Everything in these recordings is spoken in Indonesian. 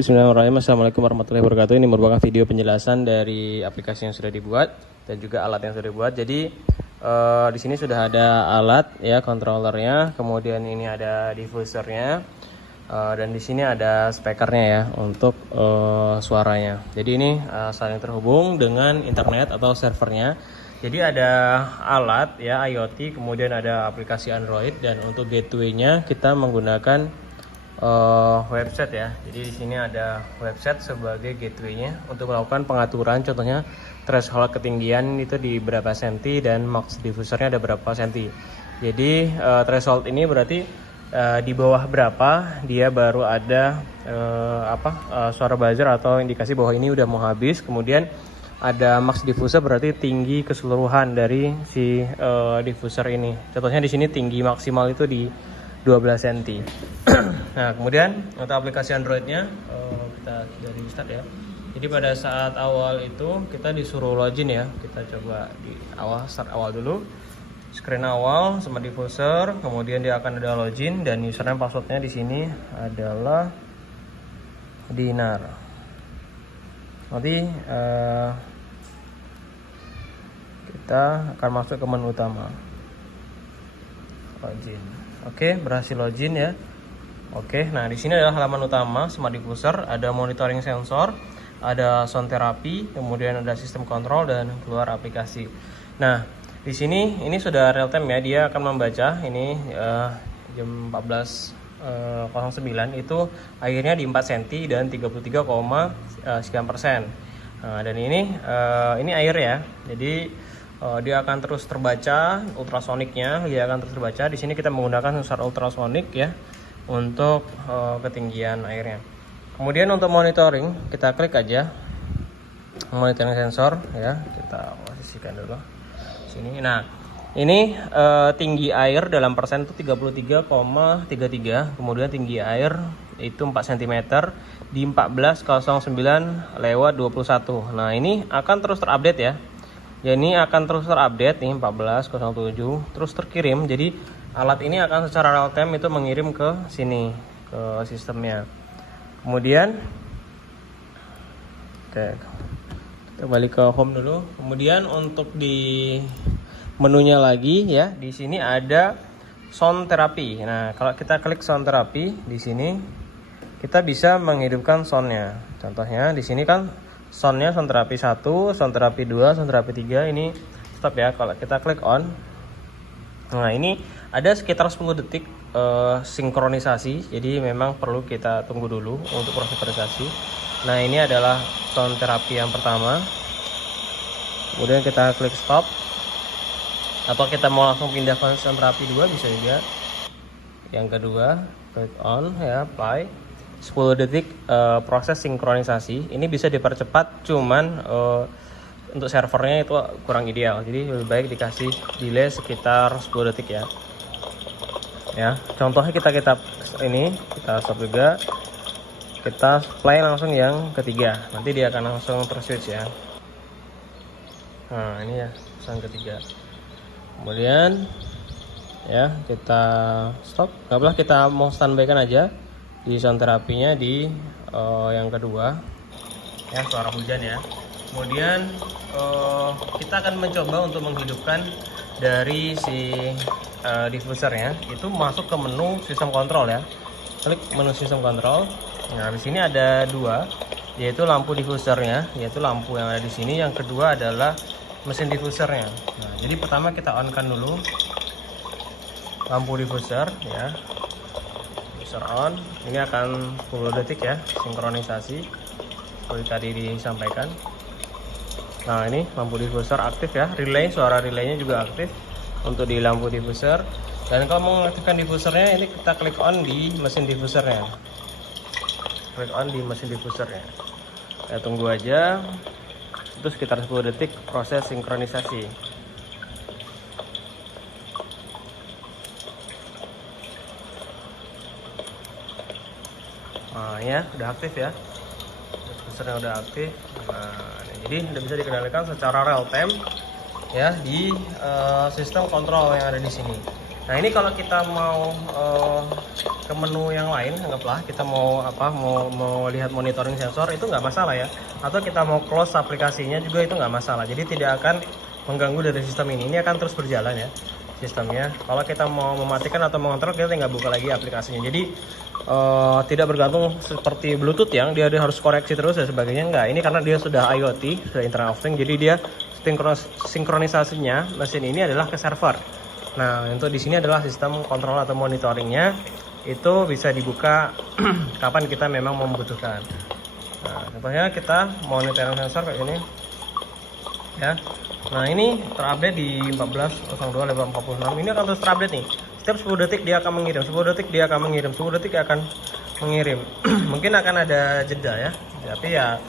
Bismillahirrahmanirrahim. Assalamualaikum warahmatullahi wabarakatuh. Ini merupakan video penjelasan dari aplikasi yang sudah dibuat dan juga alat yang sudah dibuat. Jadi di sini sudah ada alat ya, controllernya, kemudian ini ada diffusernya, dan di sini ada speakernya ya untuk suaranya. Jadi ini saling terhubung dengan internet atau servernya. Jadi ada alat ya IoT, kemudian ada aplikasi Android, dan untuk gateway-nya kita menggunakan website ya. Jadi di sini ada website sebagai gateway-nya untuk melakukan pengaturan, contohnya threshold ketinggian itu di berapa senti dan max diffusernya ada berapa senti. Jadi threshold ini berarti di bawah berapa dia baru ada suara buzzer atau indikasi bahwa ini udah mau habis. Kemudian ada max diffuser berarti tinggi keseluruhan dari si diffuser ini. Contohnya di sini tinggi maksimal itu di 12 cm. Nah, kemudian untuk aplikasi Androidnya kita dari start ya. Jadi pada saat awal itu kita disuruh login ya. Kita coba di awal, start awal dulu. Screen awal sama diffuser, kemudian dia akan ada login dan username passwordnya di sini adalah Dinar. Nanti kita akan masuk ke menu utama. Login. Oke, berhasil login ya. Oke, nah di sini adalah halaman utama Smart Diffuser, ada monitoring sensor, ada sound therapy, kemudian ada sistem kontrol dan keluar aplikasi. Nah, di sini ini sudah real time ya, dia akan membaca ini jam 14.09 itu airnya di 4 cm dan 33, sekian persen. Nah, dan ini air ya. Jadi dia akan terus terbaca ultrasoniknya, dia akan terus terbaca. Di sini kita menggunakan sensor ultrasonik ya untuk ketinggian airnya. Kemudian untuk monitoring kita klik aja monitoring sensor ya, kita posisikan dulu sini. Nah, ini tinggi air dalam persen itu 33,33, kemudian tinggi air itu 4 cm di 14.09/21. Nah, ini akan terus terupdate ya. Ya, ini akan terus terupdate nih 14.07 terus terkirim. Jadi alat ini akan secara real time itu mengirim ke sini ke sistemnya. Kemudian oke, kita balik ke home dulu. Kemudian untuk di menunya lagi ya, di sini ada sound therapy. Nah, kalau kita klik sound therapy di sini kita bisa menghidupkan soundnya. Contohnya di sini kan soundnya sound therapy 1, sound therapy 2, sound therapy 3 ini stop ya. Kalau kita klik on, nah ini ada sekitar 10 detik sinkronisasi, jadi memang perlu kita tunggu dulu untuk proses sinkronisasi. Nah, ini adalah sound therapy yang pertama, kemudian kita klik stop, atau kita mau langsung pindah ke sound therapy 2 bisa juga. Yang kedua klik on ya, apply. 10 detik proses sinkronisasi ini bisa dipercepat, cuman untuk servernya itu kurang ideal, jadi lebih baik dikasih delay sekitar 10 detik ya. Ya, contohnya kita ini kita stop juga, kita play langsung yang ketiga, nanti dia akan langsung terswitch ya. Nah, ini ya yang ketiga. Kemudian ya kita stop, nggak apa-apa, kita mau standby kan aja di sound terapinya di yang kedua ya, suara hujan ya. Kemudian kita akan mencoba untuk menghidupkan dari si diffusernya, itu masuk ke menu sistem kontrol ya. Klik menu sistem kontrol. Nah, di sini ada dua, yaitu lampu diffusernya, yaitu lampu yang ada di sini. Yang kedua adalah mesin diffusernya. Nah, jadi pertama kita on kan dulu lampu diffuser ya. On, ini akan 10 detik ya sinkronisasi seperti tadi disampaikan. Nah, ini lampu diffuser aktif ya, relay, suara relaynya juga aktif untuk di lampu diffuser. Dan kalau mau mengaktifkan diffusernya, ini kita klik on di mesin diffusernya, klik on di mesin diffusernya. Kita tunggu aja, itu sekitar 10 detik proses sinkronisasi. Nah, ya udah aktif ya, diffusernya udah aktif. Nah, jadi udah bisa dikendalikan secara real time ya di sistem kontrol yang ada di sini. Nah ini kalau kita mau ke menu yang lain, anggaplah kita mau mau lihat monitoring sensor, itu nggak masalah ya. Atau kita mau close aplikasinya juga itu nggak masalah. Jadi tidak akan mengganggu dari sistem ini. Ini akan terus berjalan ya sistemnya. Kalau kita mau mematikan atau mengontrol, kita tinggal buka lagi aplikasinya. Jadi tidak bergantung seperti Bluetooth yang dia harus koreksi terus dan sebagainya. Enggak, ini karena dia sudah IoT, sudah Internet of Things, jadi dia sinkronisasinya mesin ini adalah ke server. Nah, untuk di sini adalah sistem kontrol atau monitoringnya, itu bisa dibuka kapan kita memang membutuhkan. Nah, contohnya kita monitoring sensor kayak ini ya. Nah, ini terupdate di 14.02.46. Ini akan terus terupdate nih. Setiap 10 detik dia akan mengirim, 10 detik dia akan mengirim, 10 detik akan mengirim. Mungkin akan ada jeda ya, tapi ya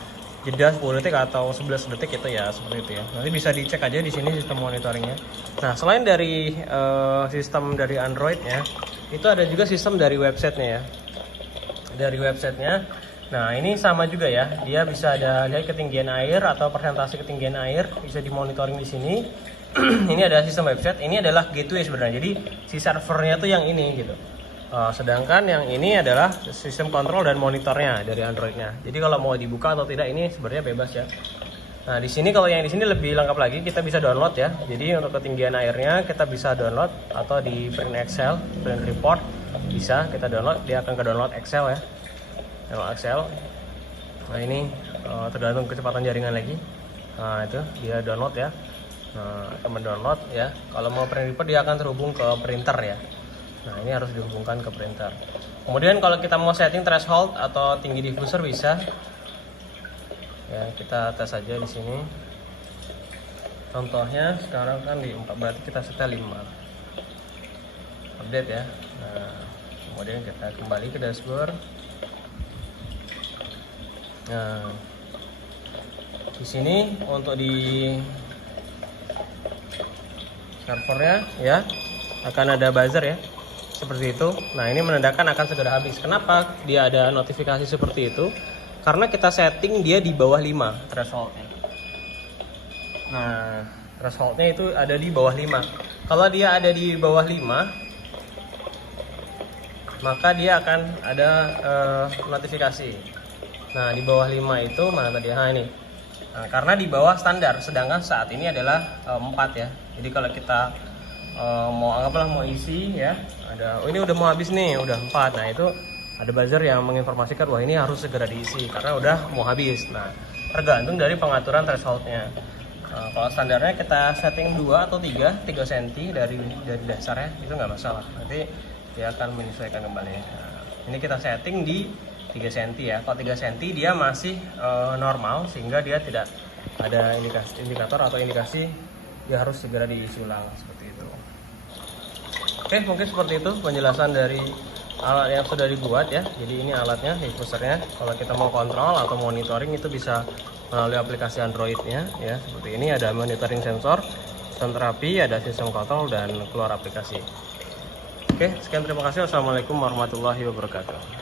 jeda 10 detik atau 11 detik itu ya seperti itu ya. Nanti bisa dicek aja di sini sistem monitoringnya. Nah, selain dari sistem dari Android-nya, itu ada juga sistem dari websitenya ya. Dari websitenya, nah ini sama juga ya. Dia bisa ada lihat ketinggian air atau persentase ketinggian air, bisa dimonitoring di sini. Ini ada sistem website. Ini adalah gateway sebenarnya. Jadi si servernya tuh yang ini gitu. Sedangkan yang ini adalah sistem kontrol dan monitornya dari Androidnya. Jadi kalau mau dibuka atau tidak ini sebenarnya bebas ya. Nah di sini kalau yang di sini lebih lengkap lagi, kita bisa download ya. Jadi untuk ketinggian airnya kita bisa download atau di print Excel, print report bisa kita download. Dia akan ke download Excel ya, download Excel. Nah ini tergantung kecepatan jaringan lagi. Nah itu dia download ya. Nah teman download ya. Kalau mau print report dia akan terhubung ke printer ya. Nah ini harus dihubungkan ke printer. Kemudian kalau kita mau setting threshold atau tinggi diffuser bisa. Ya kita tes aja di sini. Contohnya sekarang kan di 4, berarti kita setel 5. Update ya. Nah kemudian kita kembali ke dashboard. Nah di sini untuk di servernya ya akan ada buzzer ya. Seperti itu. Nah ini menandakan akan segera habis. Kenapa dia ada notifikasi seperti itu? Karena kita setting dia di bawah 5 thresholdnya. Nah thresholdnya itu ada di bawah 5. Kalau dia ada di bawah 5, maka dia akan ada notifikasi. Nah di bawah 5 itu mana tadi? Nah ini. Nah, karena di bawah standar, sedangkan saat ini adalah 4 ya. Jadi kalau kita mau anggaplah mau isi ya, ada ini udah mau habis nih, udah 4. Nah itu ada buzzer yang menginformasikan wah ini harus segera diisi karena udah mau habis. Nah tergantung dari pengaturan thresholdnya. Kalau standarnya kita setting 2 atau 3 cm dari dasarnya itu nggak masalah, nanti dia akan menyesuaikan kembali. Nah, ini kita setting di 3 cm ya. Kalau 3 cm dia masih normal sehingga dia tidak ada indikator atau indikasi dia harus segera diisi ulang seperti itu. Oke, mungkin seperti itu penjelasan dari alat yang sudah dibuat ya. Jadi ini alatnya, diffusernya. Kalau kita mau kontrol atau monitoring itu bisa melalui aplikasi Androidnya ya. Seperti ini ada monitoring sensor, sistem terapi, ada sistem kontrol dan keluar aplikasi. Oke, sekian terima kasih. Wassalamualaikum warahmatullahi wabarakatuh.